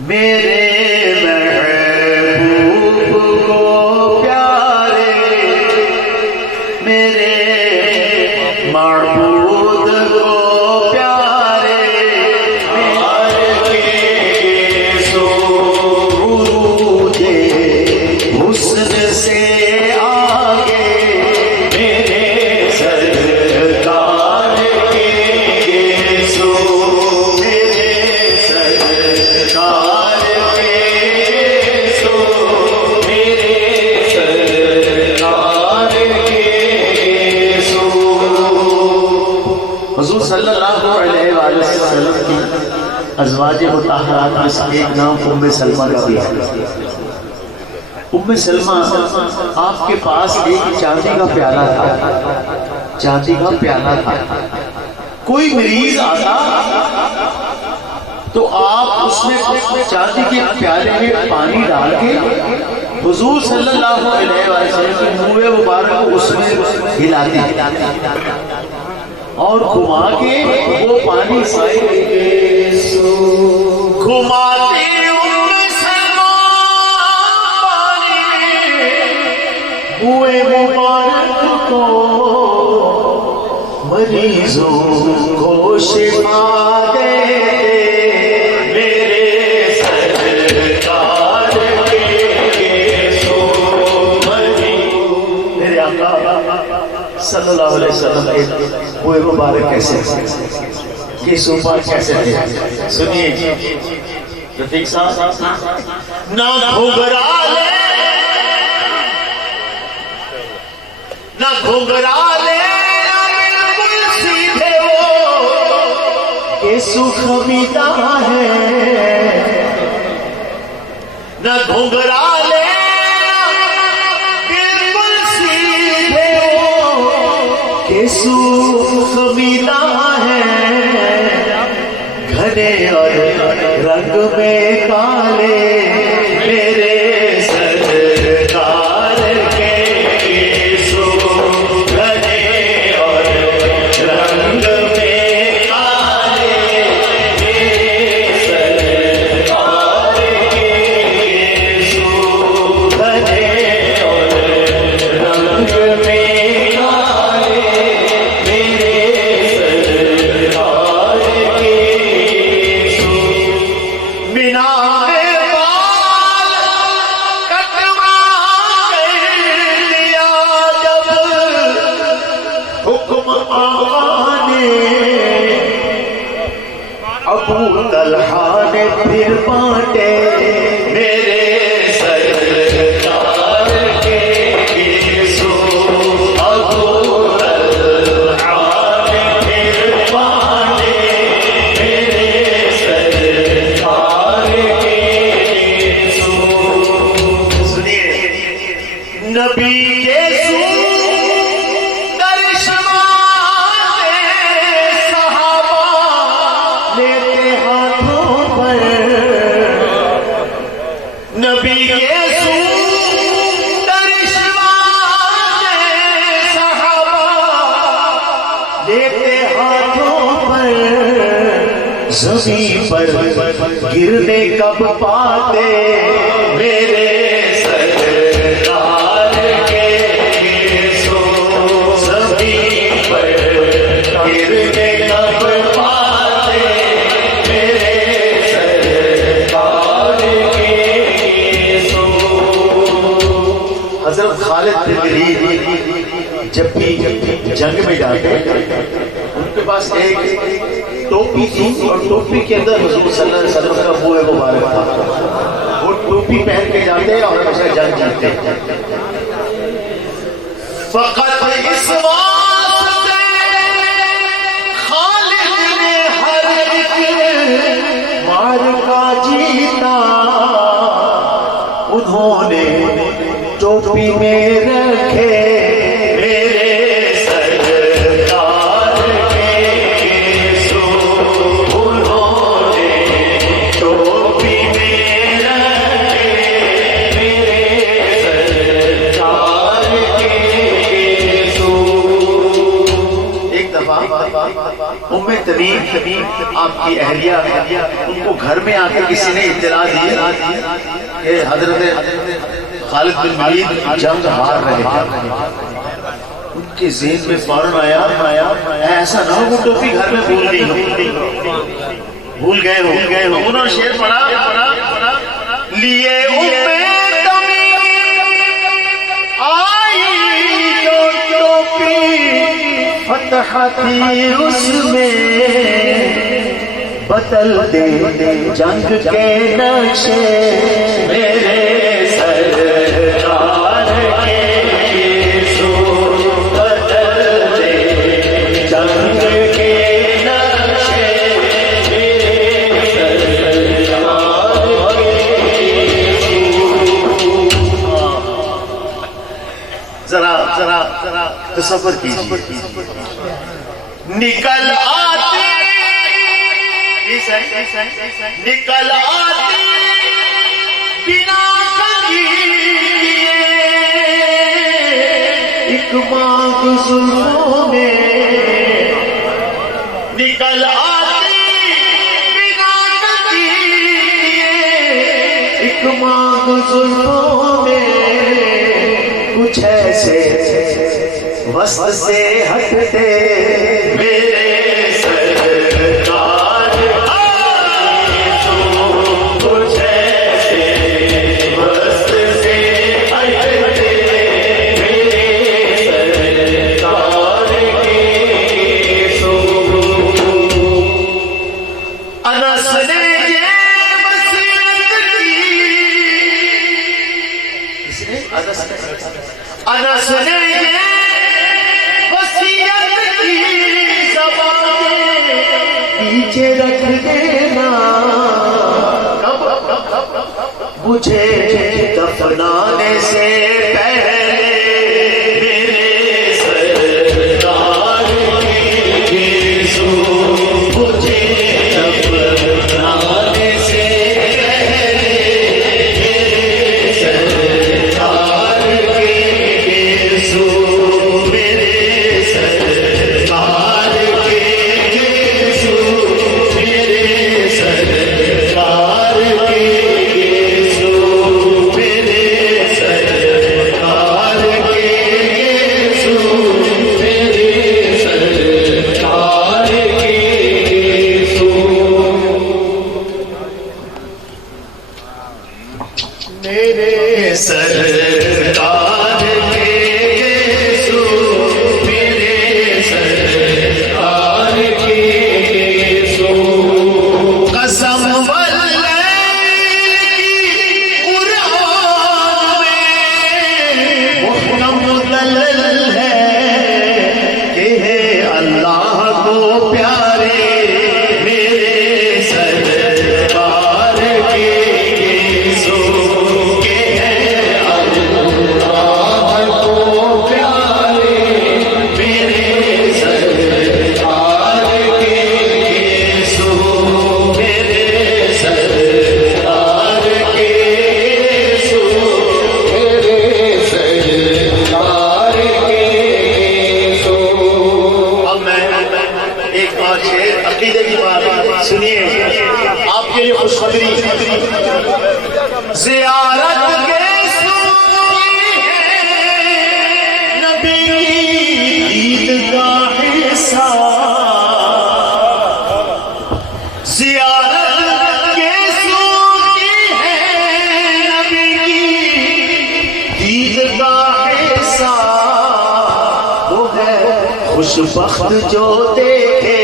मेरे महबूब को प्यारे, मेरे माबूद को प्यारे, प्यार के सूरजे हुस्न से आगे, मेरे सरकार के सो, मेरे सरकार के सो, मेरे सरकार के सो। हुज़ूर सल्लल्लाहु अलैहि वसल्लम की अज़वाज मुताहरात में से एक नाम उम्मे सलमा का भी है। उम्मे सलमा आपके पास एक चांदी का प्याला था, चांदी का प्याला था। कोई मरीज आता तो आप उसमें चांदी के प्याले में पानी डाल के हुजूर सल्लल्लाहु अलैहि वसल्लम के मुंह मुबारक को उसमें हिलाते और घुमा के वो पानी घुमाते उम्मे सलमा मुंह मुबारक को, मरीजों को शिफा दे, मेरे सरकार के सो, मेरे आका सल्लल्लाहु अलैहि वसल्लम के मुंह मुबारक कैसे के सोपान कैसे थे? सुनिए रफीक साहब, ना घुघरा ले, ना घुघरा ले, बिल्कुल सीधे वो ये सुख मिला है, ना घुघरा ले, बिल्कुल सीधे वो ये सुख मिला है, घने और रंग में काले, मेरे सरकार के सो, घने और रंग में काले, मेरे सरकार के सो, घने और रंग में काले, मेरे सरकार के सो। बिना अबू तलहा ने फिर बांटे, मेरे सरकार के सो, अबू तलहा ने फिर बांटे, मेरे सरकार के सो। सुनिए नबी के नबी के सुंदर शिवाने सहाबा लेते हाथों पर, ज़मीन पर गिरने कब पाते, मेरे सरकार के सो, ज़मीन पर गिरने कब पाते, मेरे सरकार के सो। हज़रत खालिद बिन वलीद जब भी जंग में जाते उनके पास एक टोपी थी और टोपी के अंदर हुज़ूर सल्लल्लाहु अलैहि वसल्लम का मुंह मुबारक था। वो टोपी पहन के जाते और हमेशा जंग जीतते। फ़क़त इस वास्ते खालिद ने हर एक मारका जीता, उन्होंने टोपी में रखे, मेरे सरकार के सो, उन्होंने टोपी में रखे, मेरे सरकार के सो। एक दफा उम्मे तमीम आपकी अहलिया, उनको घर में आके किसी ने इत्तला दी कि हजरत खालिद बिन वलीद जंग हार रहे हैं। उनके ज़हन में फौरन आया ऐसा ना हो वो टोपी घर में भूल गए हो। उन्होंने शेर पढ़ा लिए फतह थी उसमें बदल दे जंग के नक्शे मेरे सरकार के सो बदल दे जंग के नक्शे मेरे सरकार के जरा तसव्वुर कीजिए निकल आती निकल आती बिना एक मांग जुल्फों में निकल आती बिना एक मांग जुल्फों में कुछ ऐसे वस्त से हटते मेरे सरकार कुछ ऐसे वस्त से हटते मेरे सरकार के सो अनस ने ये वसीयत की इसने अनस ने पीछे रख देना मुझे दफनाने से पहले मेरे सरकार की सो मुझे दफनाने से पहले मेरे सरकार की सो मेरे सरकार मेरे सरकार के सो मेरे सरकार के सो कसम ज़ियारत के सूफी है नबी की ईदगाह हिस्सा ज़ियारत के सूफी है नबी की ईदगाह हिस्सा वो है खुशबख्त जो देखे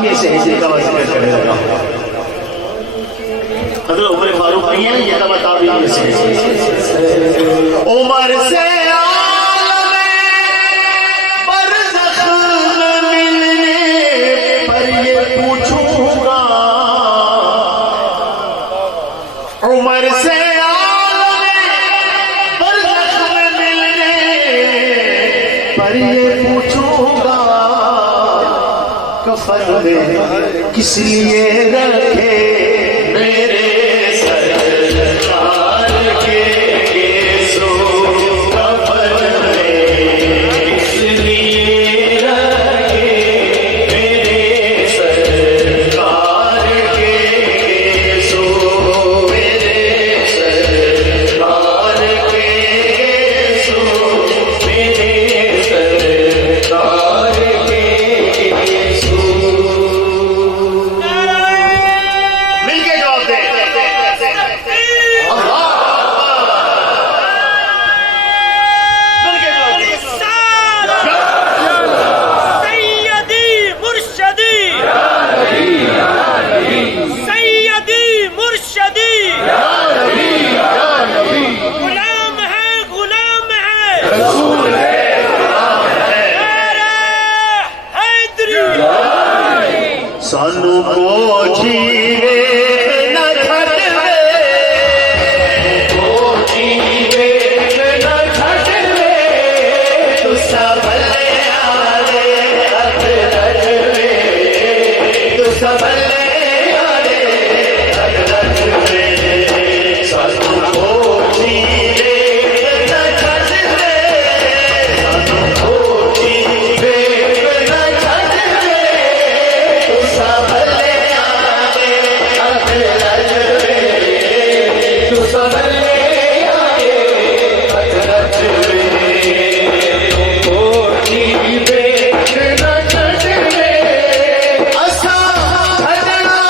में से का जिक्र करने लगा। हज़रत उमर फारूक नहीं है, ये तबा ताबीन में से उमर से बरज़ख में मिलने पर ये पूछूंगा कफन में किस लिए रखे मेरे सरकार के केसों कफन में किस लिए रखे मेरे सरकार के केसों मेरे सरकार के केसों मेरे सरकार के केसों। मिलके जवाब दे। अल्लाह मिलके जवाब दे। सैयदी मुर्शदी सैयदी मुर्शदी गुलाम है रसूल है नारा हैदरी सानू को जीवे न छड़वे को जीवे न छड़वे तुसा भले आरे हथ रजवे तुसा भले आरे हथ रजवे सानू को जीवे न छड़वे सानू को जीवे न छड़वे तुसा भले आरे हथ रजवे तुसा भले आरे हथ रजवे को जीवे न छड़वे असा छड़ना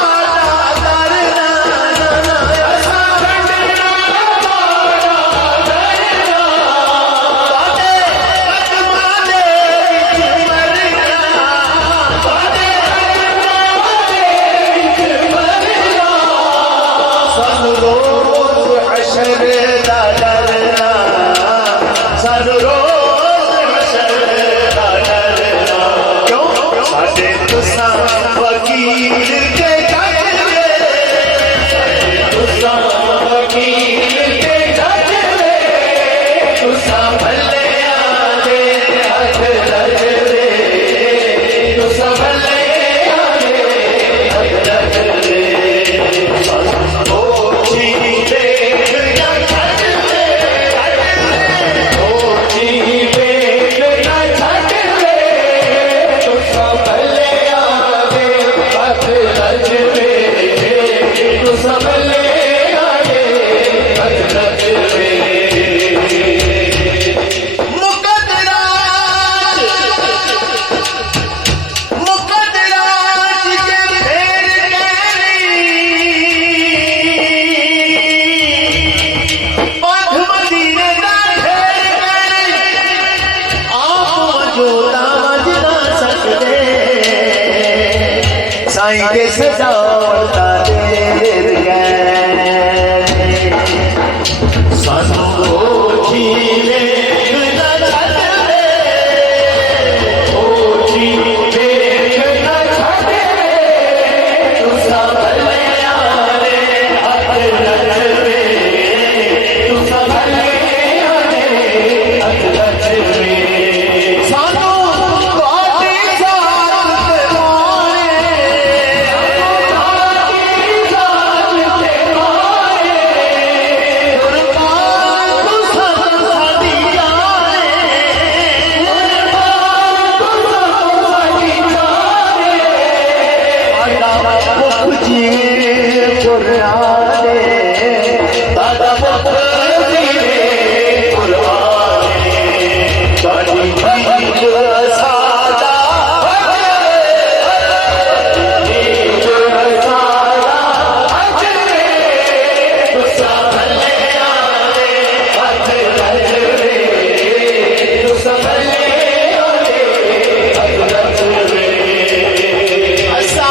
मारा करना असा छड़ना मारा करना बादे कदमां दे विच मरना बादे कदमां दे विच मरना सानू रोज़ हशर दा डरना सानू रोज़ हशर दा डरना क्यों साडे तुसां वकील के जज वे तुसां वकील के जज वे तुसां भले आरे हथ रजवे तुसां भले आरे हथ रजवे ओ जीवे न छड़वे ओ जीवे न छड़वे तुसां भले आरे हथ रजवे तुसां भले आरे हथ रजवे मुकद्दरात के फेर गहरी पंथ मदीने दा फेर गहरी आप मौजूदा मज ना सकदे साईं दे सजावता देर गए सानू जीवे न छड़वे ओ जीवे न छड़वे तुसा भले आरे हथ रजवे तुसा भले आरे हथ रजवे सानू तुहाडी जात ते माणे तुहाडी जात ते माणे कुर्बान तुसा साडी जाने कुर्बान तुसा साडी जाने आदा मुख जीवे कुराने दादा मुख जीवे कुराने साडी जीत सादा जीत सादा अजरे तुसा भले आरे हथ रजवे तुसा भले आरे हथ रजवे असा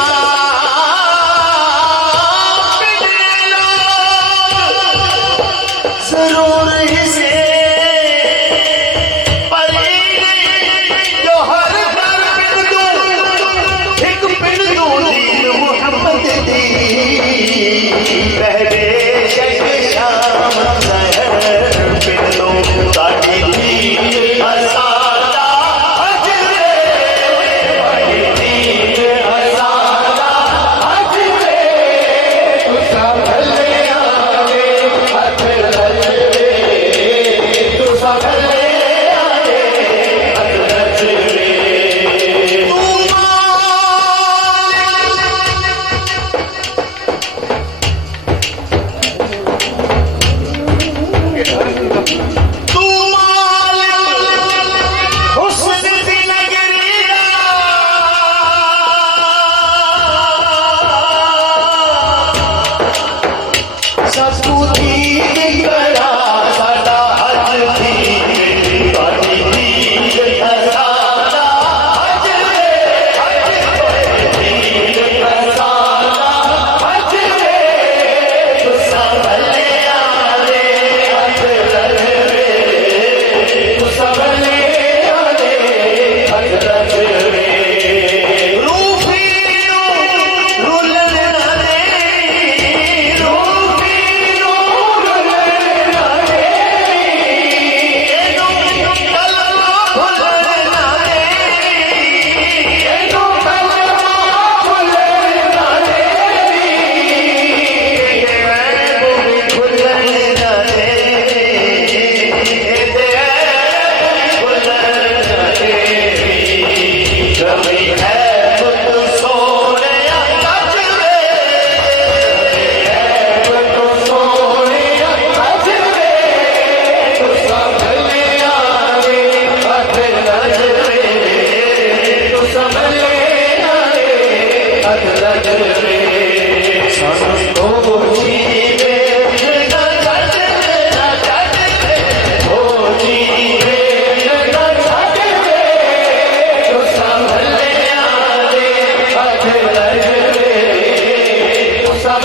जरूर हिसे पर जो हर घर पिंडू एक पिंडू दीन मुहम्मद दी पहले शक शाम सहर पिंडू साडी जीत असादा अजरे साडी जीत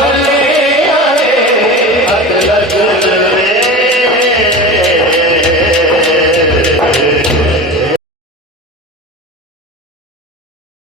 पागल